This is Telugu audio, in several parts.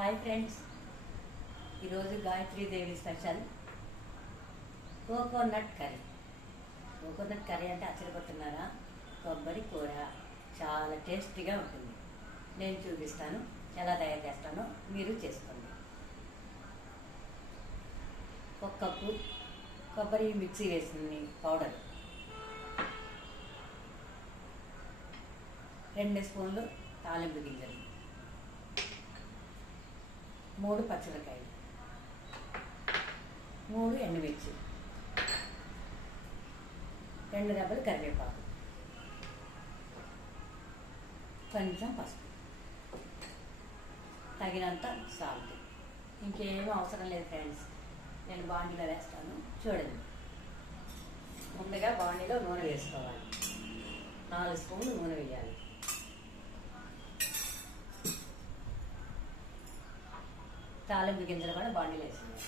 హాయ్ ఫ్రెండ్స్, ఈరోజు Gayatri Devi special coconut curry. Coconut curry అంటే ఆశ్చర్యపోతున్నారా? కొబ్బరి కూర చాలా టేస్టీగా ఉంటుంది. నేను చూపిస్తాను ఎలా తయారు చేస్తానో, మీరు చేసుకోండి. ఒక కప్పు కొబ్బరి మిక్సీ వేసింది పౌడర్, 2 స్పూన్లు తాలింపు గింజలు, 3 పచ్చిమిరకాయలు, 3 ఎండుమిర్చి, 2 రెబ్బలు కరివేపాకు, కొంచెం పసుపు, తగినంత సాల్ట్. ఇంకేమీ అవసరం లేదు ఫ్రెండ్స్. నేను బాండీలో వేస్తాను, చూడండి. ముందుగా బాండీలో నూనె వేసుకోవాలి. 4 స్పూన్లు నూనె వేయాలి. తాలింపు గింజలు కూడా బాండీలో వేసింది.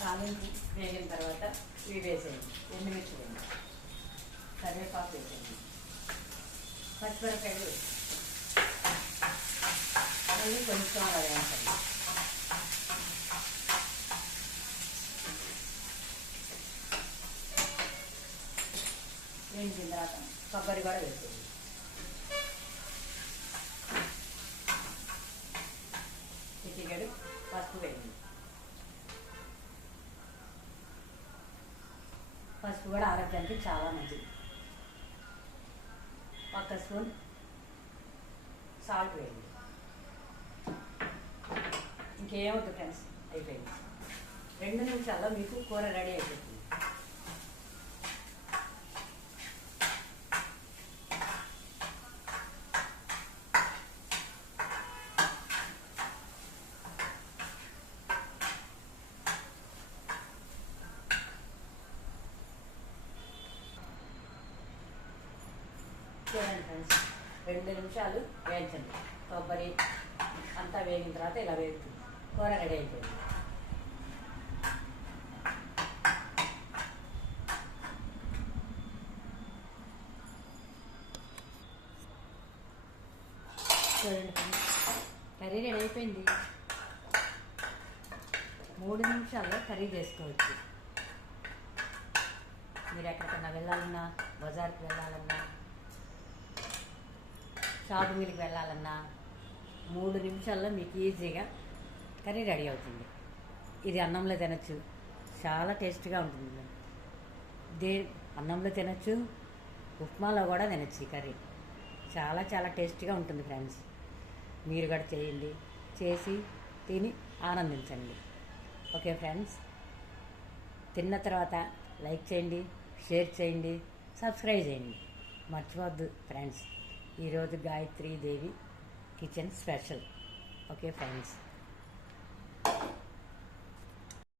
తాలింపు వేగిన తర్వాత ఇవి వేసేయండి. ఎండుమిర్చి వేయండి, కరివేపాకు వేసేయండి, పచ్చిమిరకాయలు వేసేయండి, మళ్ళీ కొంచెం అలా వేయండి. వేయించిన తర్వాత కొబ్బరి కూడా వేసేయండి. చిటికెడు పసుపు వేయండి. పసుపు కూడా ఆరోగ్యానికి చాలా మంచిది. 1 స్పూన్ సాల్ట్ వేయండి. ఇంకేమవుతుంది ఫ్రెండ్స్, అయిపోయింది. 2 నిమిషాల్లో మీకు కూర రెడీ అయిపోతుంది. చూడండి ఫ్రెండ్స్, 2 నిమిషాలు వేయించండి. కొబ్బరి అంతా వేగిన తర్వాత ఇలా వేగుతుంది. కూర రెడీ అయిపోయింది. చూడండి ఫ్రెండ్స్, కర్రీ రెడీ అయిపోయింది. 3 నిమిషాల్లో కర్రీ చేసుకోవచ్చు. మీరు ఎక్కడికన్నా వెళ్ళాలన్నా, బజార్కి వెళ్ళాలన్నా, షాపింగ్కి వెళ్ళాలన్నా 3 నిమిషాల్లో మీకు ఈజీగా కర్రీ రెడీ అవుతుంది. ఇది అన్నంలో తినచ్చు, చాలా టేస్ట్గా ఉంటుంది. అన్నంలో తినచ్చు, ఉప్మాలో కూడా తినచ్చు. ఈ కర్రీ చాలా చాలా టేస్టీగా ఉంటుంది ఫ్రెండ్స్. మీరు కూడా చేయండి, చేసి తిని ఆనందించండి. ఓకే ఫ్రెండ్స్, తిన్న తర్వాత లైక్ చేయండి, షేర్ చేయండి, సబ్స్క్రైబ్ చేయండి. మర్చిపోవద్దు ఫ్రెండ్స్. ఈరోజు గాయత్రీ దేవి కిచెన్ స్పెషల్. Okay friends.